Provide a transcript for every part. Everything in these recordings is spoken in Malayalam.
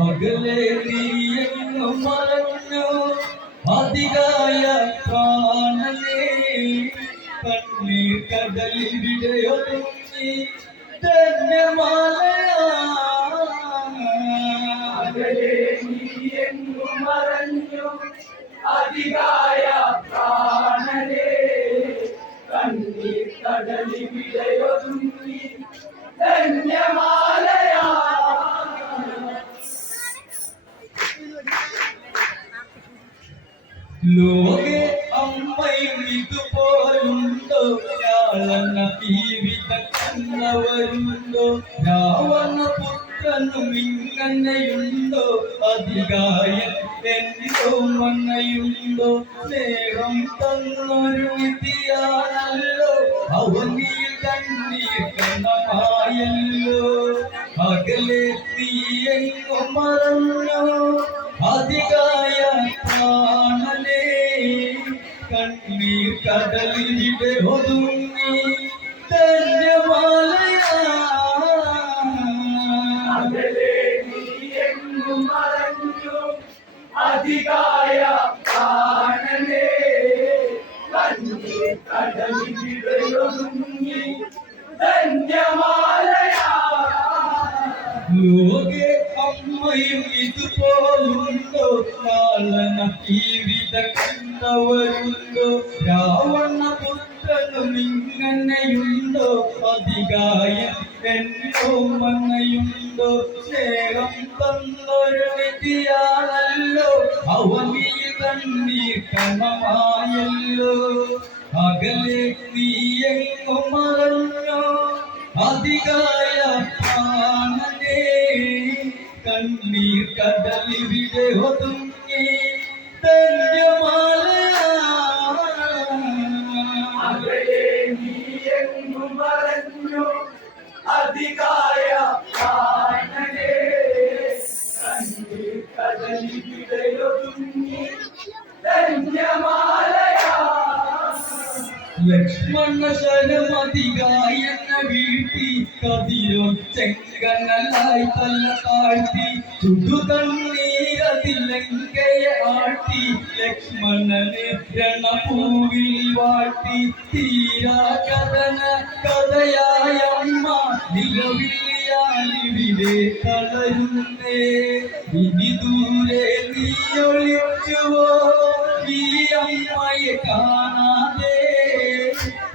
അകലെ നീയെങ്ങു മറഞ്ഞു അധികായ പ്രാണനേ കണ്ണീർ കടലിൽ വിടയൊതുങ്ങി ധന്യമാലയാ അകലെ നീയെങ്ങു മറഞ്ഞു അധികായ പ്രാണനേ കണ്ണീർ കടലിൽ വിടയൊതുങ്ങി ധന്യമാലയാ ലോകെ അമ്മയും ഇതുപോലുണ്ടോ രാവണ ജീവിത കന്നവരുണ്ടോ രാവണ പുത്രനും ഇങ്ങനെയുണ്ടോ അധികായൻ എന്നോ മങ്ങയുണ്ടോ സ്നേഹം തന്നൊരു വിധിയാണല്ലോ അവനിൽ കണ്ണീർ കണ്ണമായല്ലോ അകലെ നീയെങ്ങു മറഞ്ഞോ അധികായ പ്രാണനേ കണ്ണീർ കടലിടെ ഒതുങ്ങി ധന്യമാലയാ അകലെ നീയെങ്ങു മറഞ്ഞു അധികായ പ്രാണനേ കണ്ണീർ കടലിൽ വിടയൊതുങ്ങി ധന്യമാലയാ ലോകെ അമ്മയും ഇതുപോലുണ്ടോ നാളന ജീവിത കണ്ടവരുണ്ടോ രാവണ പുത്രനും ഇങ്ങനെയുണ്ടോ അധികായൻ എന്നോ മങ്ങയുണ്ടോ സ്നേഹം തന്നൊരു വിധിയാണല്ലോ അവനിൽ കണ്ണീർ കണമായല്ലോ അകലെ നീയെങ്ങു മറഞ്ഞോ അധികായ പ്രാണനേ കണ്ണീർ കടലിവിടെ ഒതുങ്ങി ധന്യമാലയാ അകലെ നീയെങ്ങു മറഞ്ഞു അധികായ പ്രാണനേ കണ്ണീർ കടലിൽ വിടയൊതുങ്ങി ധന്യമാലയാ ലക്ഷ്മണ ശരമധികായെന്ന വീട്ടി കതിരോ ചെങ്കനലായി തല താഴ്ത്തി ചുടുതണ്ണീരതിലങ്കയെ ആട്ടി ലക്ഷ്മണനെ രണഭൂവിൽ വാട്ടി തീരാ കഥന കഥയായ അമ്മ നിലവിളിയാലിവിടെ തളരുന്നേ ഇനി ദൂരെ നീ ഒളിച്ചുവോ ഈ അമ്മയെ കാണാതെ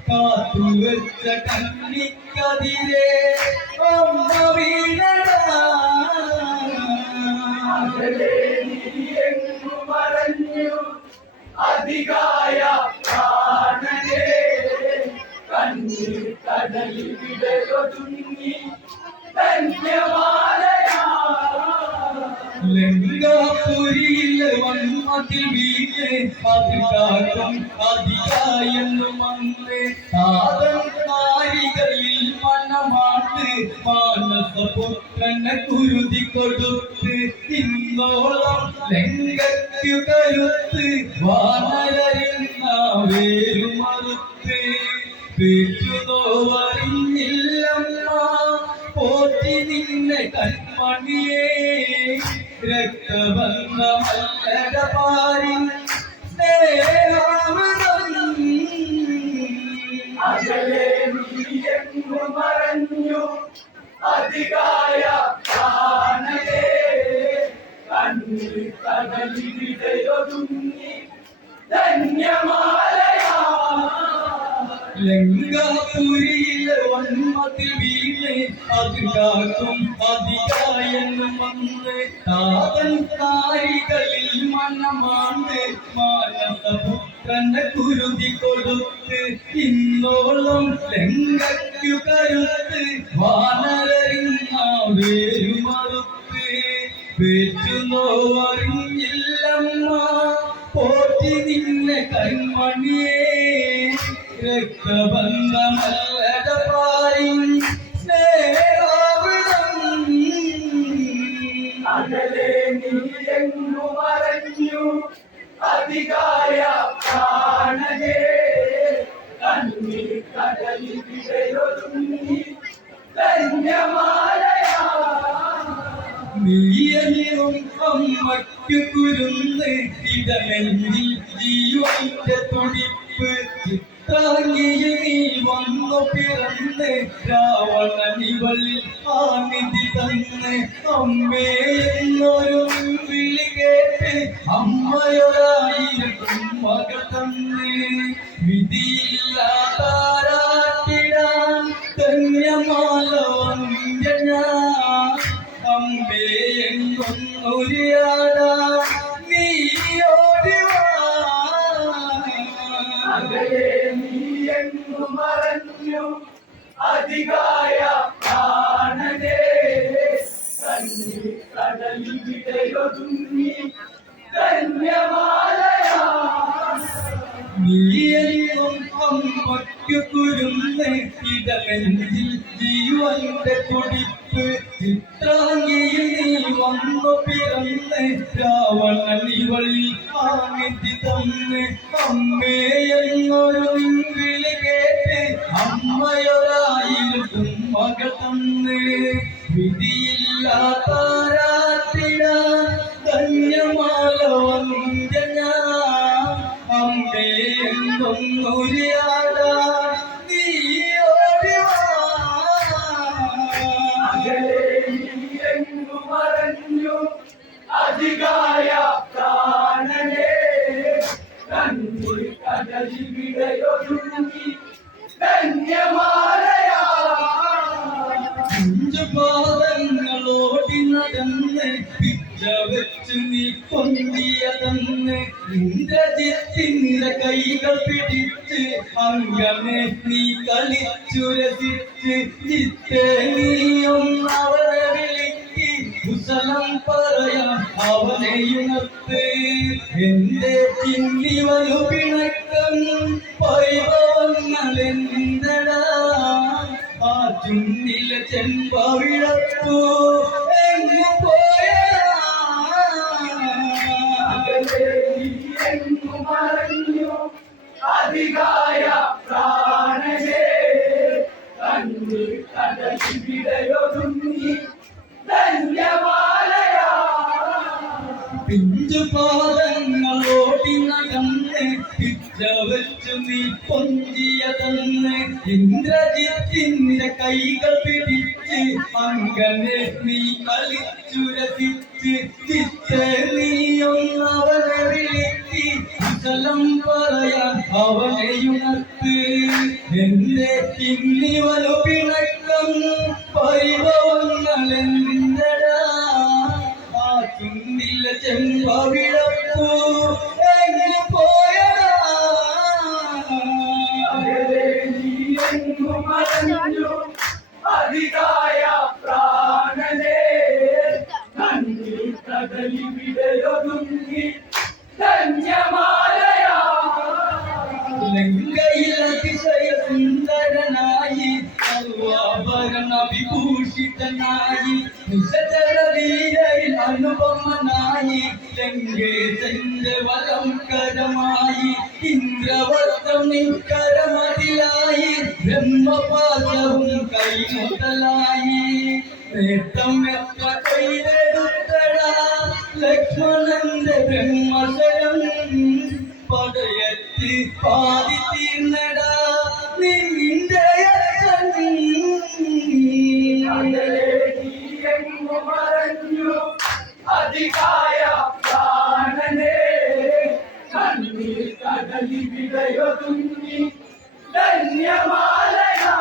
കാത്തുവെച്ച കണ്ണിക്കതിരെ അമ്മ വീണടാ അകലെ നീയെങ്ങു മറഞ്ഞു അധികായ പ്രാണനേ കണ്ണീർ കടലിൽ വിടയൊതുങ്ങി ധന്യമാലയാ ലങ്കാപുരിയിലെ വന്മതിൽ വീണേ അധികാരം അധികായെന്നു വന്നേ താതൻ നാരികളിൽ മനമാട്ട് മാനസപുത്രനെ കുരുതി കൊടുത്ത് ഇന്നോളം ലങ്കയ്ക്കു കരുത്ത് വാനരരുന്ന വേരുമറുത്ത് പേറ്റുനോവറിഞ്ഞില്ലമ്മ പോറ്റി നിന്നെ കൺമണിയേ രക്തബന്ധമല്ലട പാരിൻ സ്നേഹാമൃതം അകലെ നീയെങ്ങു മറഞ്ഞു അധികായ പ്രാണനേ കണ്ണീർ കടലിൽ വിടയൊതുങ്ങി ധന്യമാലയാ ലങ്കാപുരിയിലെ വന്മതിൽ വീണേ അത് കാക്കും അധികായെന്ന് വന്ന് താതൻ നാരികളിൽ മനമാണ്ട് മാനസപുത്രന്റെ കുരുതി കൊടുത്ത് ഇന്നോളം ലങ്കയ്ക്കു കരുത്ത് വാനരരുന്ന വേരുമറുത്ത് പേറ്റുനോവറിഞ്ഞില്ലമ്മ പോറ്റി നിന്നെ കൺമണിയേ രക്തബന്ധമല്ലട പാരിൻ സ്നേഹാമൃതം അകലെ നീയെങ്ങു മറഞ്ഞു അധികായ പ്രാണനേ കണ്ണീർ കടലിൽ വിടയൊതുങ്ങി ധന്യമാലയാ നീയെന്നും അമ്മയ്ക്ക് കുരുന്ന് ഇടമെന്നിൽ ജീവന്റെ തുടിപ്പ് ചിത്രാംഗിയിൽ നീ വന്നു പിറന്ന് രാവണനിവളിൽ ആനിധി തന്ന് അമ്മേ എന്നൊരു വിളി കേട്ട് അമ്മയൊരായിരം മകൾ തന്ന് വിധിയില്ലാതാരാട്ടിടാൻ ധന്യമാല വന്ദന അമ്പേ എങ്ങൊന്നൊരിയാടാ നീ ഓടിവാ അകലെ നീ എങ്ങു മറഞ്ഞു അധികായ പ്രാണനേ കണ്ണീർ കടലിൽ വിടയൊതുങ്ങി ധന്യമാലയാ നീയെന്നും അമ്മയ്ക്ക് കുരുന്ന് ഇടമെന്നിൽ ജീവന്റെ തുടിപ്പ് ചിത്രാംഗിയിൽ നീ വന്നു പിറന്ന് രാവണനിവളിൽ ആനിധി തന്ന് അമ്മേ എന്നൊരു വിളി കേട്ട് അമ്മയൊരായിരം മകൾ തന്ന് വിധിയില്ലാതാരാട്ടിടാൻ ധന്യമാല വന്ദന അമ്മേ എന്നൊന്നൊരിയാടാ നീ ഓടിവാ അകലെ നീ എങ്ങു മറഞ്ഞു അധികായ പ്രാണനേ കണ്ണീർ കടലിൽ വിടയൊതുങ്ങി ധന്യമാലയാ പാദങ്ങളോടി നടന്ന് പിച്ച വെച്ച് നീ പൊന്തിയതന്ന് ഇന്ദ്രജിത്തിന്റെ കൈകൾ പിടിച്ച് അങ്ങനെ നീ കളിച്ചു രസിച്ച് ചിത്തെ നീയൊന്നവനെ വിളിക്ക് കുശലം പറയാൻ അവനെയുണർത്ത് എന്റെ ചിന്നിവനു പിണക്കം വൈഭവങ്ങളെന്തടാ ആ ചുണ്ടിലെ ചെമ്പവിഴപ്പൂ എങ്ങു പോയടാ അകലെ നീ എങ്ങു മറഞ്ഞു അധികായ പ്രാണനേ കണ്ണീർ കടലിൽ വിടയൊതുങ്ങി ധന്യമാലയാ പിഞ്ചു പാദങ്ങളോടി നടന്ന് പിച്ച വെച്ചു നീ പൊന്തിയതന്ന് ഇന്ദ്രജിത്തിന്റെ കൈകൾ പിടിച്ച് അങ്ങനെ നീ കളിച്ചു രസിച്ച് ചിത്തെ നീയൊന്നവനെ വിളിക്ക് കുശലം പറയാൻ അവനെയുണർത്ത് എന്റെ ഇന്നിവനു പിണക്കം വൈഭവങ്ങളെന്തടാ ആ ചുണ്ടിലെ ചെമ്പവിഴപ്പൂ എങ്ങനെ പോയടാ അകലെ നീ എങ്ങു മറഞ്ഞു അധികായ പ്രാണനേ കണ്ണീർ കടലിൽ വിടയൊതുങ്ങി ധന്യമാലയാ ലങ്കയിൽ അതിശയ സുന്ദരനായി സർവാഭരണ വിഭൂഷിതനായി നിശചര വീരയിൽ അനുപമനായി ലങ്കേശന്റെ വലം കരമായി ഇന്ദ്രവസ്ത്രം നിൻകരമതിലായി ബ്രഹ്മപാശവും കൈമുതലായി നേട്ടം എത്ര കൈതെടുത്തടാ ലക്ഷ്മണന്റെ ബ്രഹ്മശരം പടയത്തി പാതി തീർന്നടാ നിന്റെ അകലെ നീ എങ്ങു മറഞ്ഞു അധികായ പ്രാണനേ കണ്ണീർ കടലിൽ വിടയൊതുങ്ങി ധന്യമാലയാ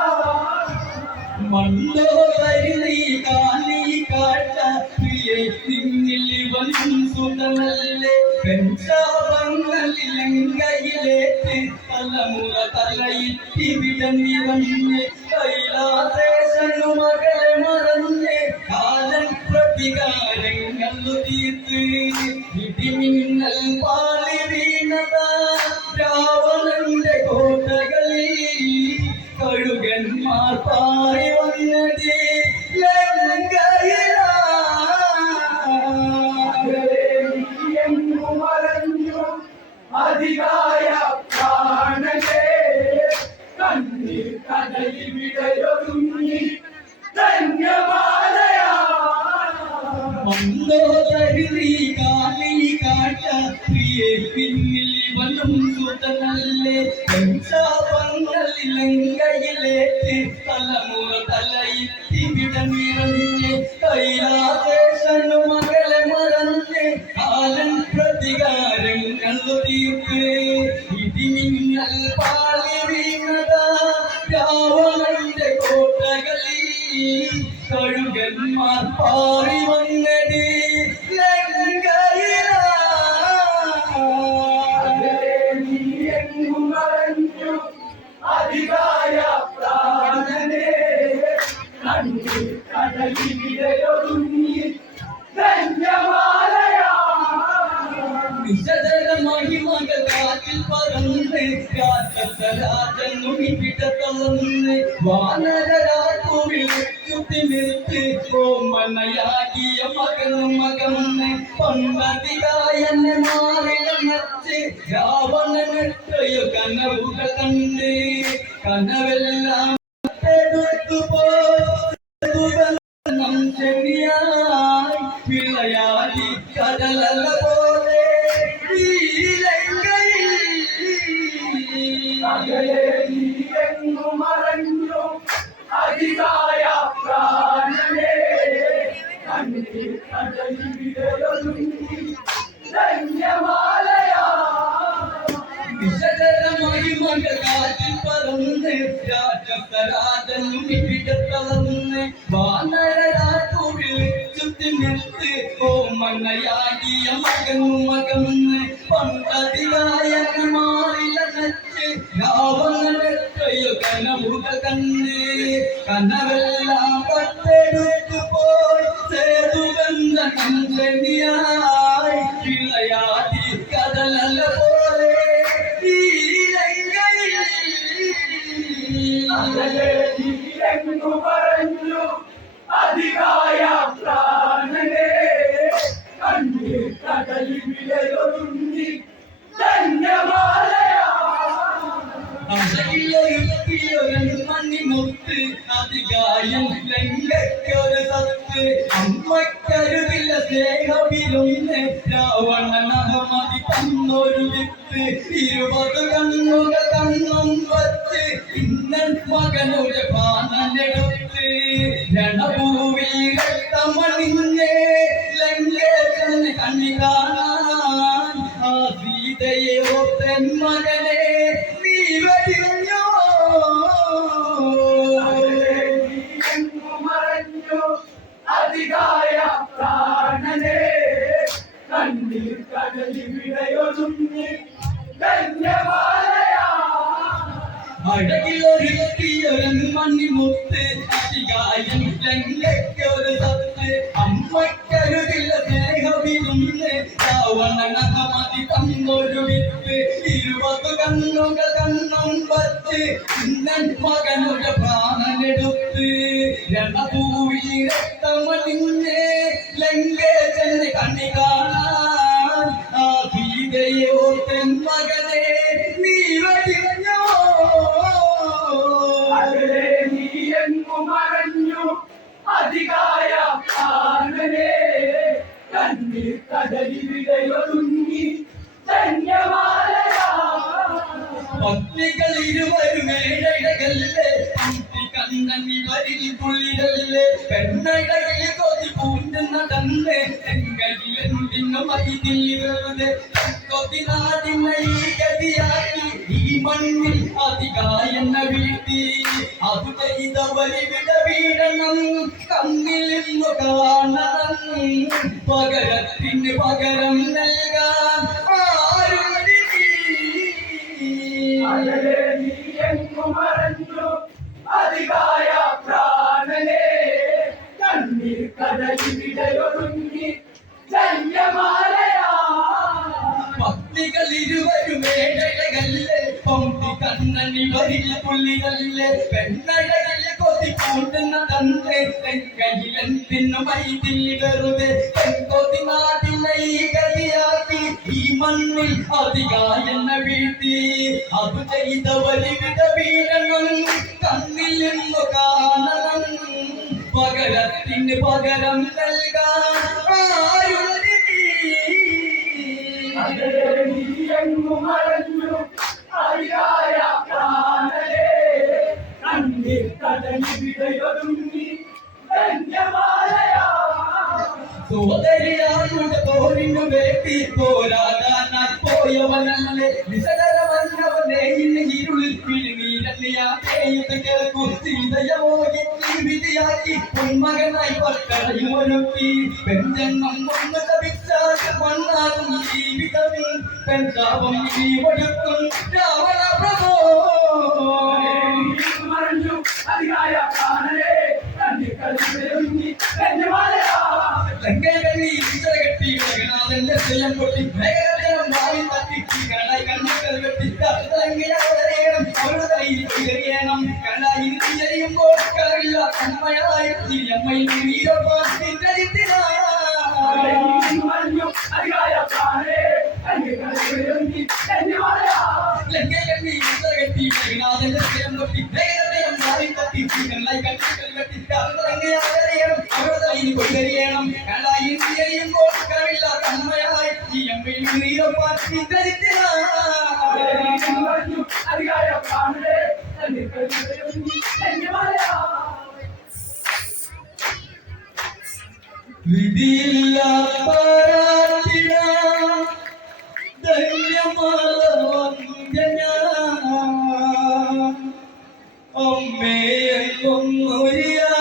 മണ്ടോദരി നീ കാണി കാഴ്ച പ്രിയെ നിന്നിൽ ഇവനും സുതനല്ലേ പെൺശാപങ്ങളിൽ ലങ്കയിലേറ്റ് തലമുറ തലയിട്ടിവിടന്നിറങ്ങ് കൈലാസേശനു മകളെ മറന്ന് കാലൻ പ്രതികാരങ്ങൾ തീർത്ത് ഇടിമിന്നൽ പാളി വീണതാ രാവണന്റെ കോട്ടകളിൽ കഴുകന്മാർ പാറി വന്നത് ലങ്കയിലാ അകലെ നീ എങ്ങു മറഞ്ഞു അധികായ പ്രാണനേ കണ്ണീർ കടലിൽ വിടയൊതുങ്ങി ധന്യമാലയാ മന്ദോദരി കാളി കാട്ട പ്രിയെ പിന്നിൽ ഇവനും സുതനല്ലേ ശാപങ്ങളിലങ്കയിലേറ്റ് തലമുറ തലയിത്തിവിടമിറഞ്ഞ് കൈലാസേശനു മകളെ മറന്ന് കാലൻ പ്രതികാരങ്ങൾ തീർത്ത് ഇടിമിന്നൽ പാളി വീണതാ രാവണന്റെ കോട്ടകളിൽ കഴുകന്മാർ പാറി വന്നത് അധികാര പ്രാണനെ കണ്ണി കടലിവിടയൊതുങ്ങി വിശദര മഹിമകൾ കാറ്റിൽ പറന്ന് രാജനുമിടത്തളന്ന് വാനരാജുവിൽ ചുറ്റി നിർത്ത് ഓമനയാകിയ മകനും മകന്ന് പണ്ടതികായനെ മാറിലമച്ച് രാവണനെത്രയോ കനവുകൾ കണ്ട് കനവെല്ലാം ശരിയായി വിളയാടി കടലല പോലെ മറഞ്ഞു അധികാര പ്രാണനെ കണ്ണി കടലിവിടയൊതുങ്ങി ധന്യമാലയാ വിശദരമായി മകാറ്റിൽ പറന്ന് രാജസരാജനും ഇവിടത്തളന്ന് വാനരാജുവിൽ ചുറ്റി നിർത്ത് ഓമനയാകിയ മകനും മകന്ന് പണ്ടതികായന് മാറിലനച്ച് രാവണനെത്രയോ കനവുകൾ കണ്ട് കനവെല്ലാം കട്ടെടുത്തു പോയി സേതുബന്ധനം ശനിയായി വിളയാടി കടലല പോലെ പറഞ്ഞു അധികാര പ്രാണനെ കണ്ണീർ കടലിവിടയൊതുങ്ങി ധന്യമാലയാ മണ്ണിമുത്ത് അതികായം ലങ്കയ്ക്കൊരു സത്ത് അമ്മക്കരുതില്ല സ്നേഹവിലൊന്ന് രാവണനഹമതി തന്നൊരു വിത്ത് 20 കണ്ണുകൾ കണ്ണും വച്ച് ഇന്നൻ മകനുടെ പാനനെടുത്ത് രണഭൂവിൽ രക്തമണിഞ്ഞേ ലങ്കേശന് കണ്ണി കാണാൻ ആ സീതയെ ഓത്തൻ മകനെ നീ വെടിഞ്ഞോ മറഞ്ഞു അധികാര പ്രാണനെ കണ്ണീർ കടലിവിടയൊതുങ്ങി ധന്യമാലയാ അഴകിലൊരുത്തിയൊരൻ മണ്ണിമുത്ത് അതികായം ലങ്കയ്ക്കൊരു സത്ത് അമ്മക്കരുതില്ല സ്നേഹവിരുന്ന് രാവണനഹമതി തന്നൊരു വിത്ത് 20 കണ്ണുകൾ കണ്ണും വച്ച് ഇന്നൻ മകനുടെ പ്രാണനെടുത്ത് രണഭൂവിൽ രക്തമണിഞ്ഞേ ലങ്കേശന് കണ്ണി കാണാൻ ആ സീതയെ ഓർത്തൻ മകനെ നീ വെടിഞ്ഞോ നീ എങ്ങു മറഞ്ഞു അധികാര പ്രാണനെ കണ്ണീർ കടലിവിടയൊതുങ്ങി ധന്യമാലയാ പത്നികൾ ഇരുവരുമേഴകല്ലേ കണ്ണനിവരിൽ തുള്ളിടല്ലേ പെണ്ണഴകിൽ കൊതി പൂണ്ട് നടന്ന് എങ്കയിൽ എന്തിനു മൈതിൽ വെറുതെ കൊതി നാടിനെ ഈ ഗതിയാക്കി ഈ മണ്ണിൽ അതികായെന്ന വീഴ്ത്തി അത് ചെയ്തവരിവിട വീഴണം കണ്ണിൽ ഇന്നു കാണണം പകരത്തിന് പകരം നൽകാൻ ആരും നീ എങ്ങു മറഞ്ഞു അധികാര പ്രാണനെ കണ്ണീർ കടലിവിടയൊതുങ്ങി ധന്യമാലയാ പത്നികൾ ഇരുവരുമേഴകല്ലേ പൊമ്പി കണ്ണനിവരിൽ പുള്ളികളല്ലേ പെണ്ണഴകിൽ കൊതി പൂണ്ടുന്ന തന്റെ കയ്യിലെന്തിനു മൈതിൽ വെറുതെ കൊതി നാടിനെ ഈ ഗതിയാക്കി ഈ മണ്ണിൽ അതികായെന്ന വീഴ്ത്തി അത് ചെയ്തവരിവിട വീഴണം കണ്ണിൽ നിന്നു കാണണം പകരത്തിന് കണ്ണിന് പകരം നൽകാൻ ആരുണ്ട് നീ എങ്ങു മറഞ്ഞു അറിയായ പ്രാണനേ കണ്ണിൽ കടലിവിടയൊരുങ്ങി ധന്യമാലയാ സോദരിയാരുടെ പോരിനു വേണ്ടി പോരാടാനായി പോയവനല്ലേ വിശകരമന്നവനെ ഇന്ന് ഇരുളിൽ പിഴുങ്ങീരണ്ണിയാത് കേൾക്കും സീതയമോകി വിധിയാക്കി പൊന്മകനായി പട്ടണയും ഒരുക്കി പെൺജന്മം ഒന്ന് ലഭിച്ചാൽ മണ്ണാകും ജീവിതമിൽ പെൺതാപം ഈ ഒടുക്കും രാവണ പ്രഭോ മറഞ്ഞു അതിയായ പ്രാണനേ കണ്ണിൽ കടലിവിടയൊരുങ്ങി ധന്യമാലയാ ലങ്കൈകണ്ണി കെട്ടി ജഗന്നാഥന്റെ സ്വയം പൊട്ടി മേഘരം വാരി തട്ടി കണ്ണായി കണ്ണിക്കൽ കെട്ടി ലങ്കയാവതരേണം അവരുടെ കയ്യിൽ കയറിയണം കണ്ണായി എറിയുമ്പോൾ കളറില്ല കന്മയായി അമ്മയിൽ വീരപ്പാൻ മറഞ്ഞു അതിയായ പ്രാണനേ കണ്ണിൽ കടലിവിടയൊരുങ്ങി ധന്യമാലയാ ലങ്കൈകണ്ണി കെട്ടി ജഗന്നാഥന്റെ സ്വയം പൊട്ടി മേഘരം വാരി തട്ടി കണ്ണായി കണ്ണിക്കൽ കെട്ടി ലങ്കയാവതരേണം അവരുടെ കയ്യിൽ കയറിയണം കണ്ണായി എറിയുമ്പോൾ കളറില്ല കന്മയായി അമ്മയിൽ വീരപ്പാൻ മറഞ്ഞു അതിയായ പ്രാണനേ കണ്ണിൽ കടലിവിടയൊരുങ്ങി ധന്യമാലയാ വിധിയില്ല പാരാട്ടിട ധന്യമാല വന്ദന അമ്മേ ഒന്നൊരിയാ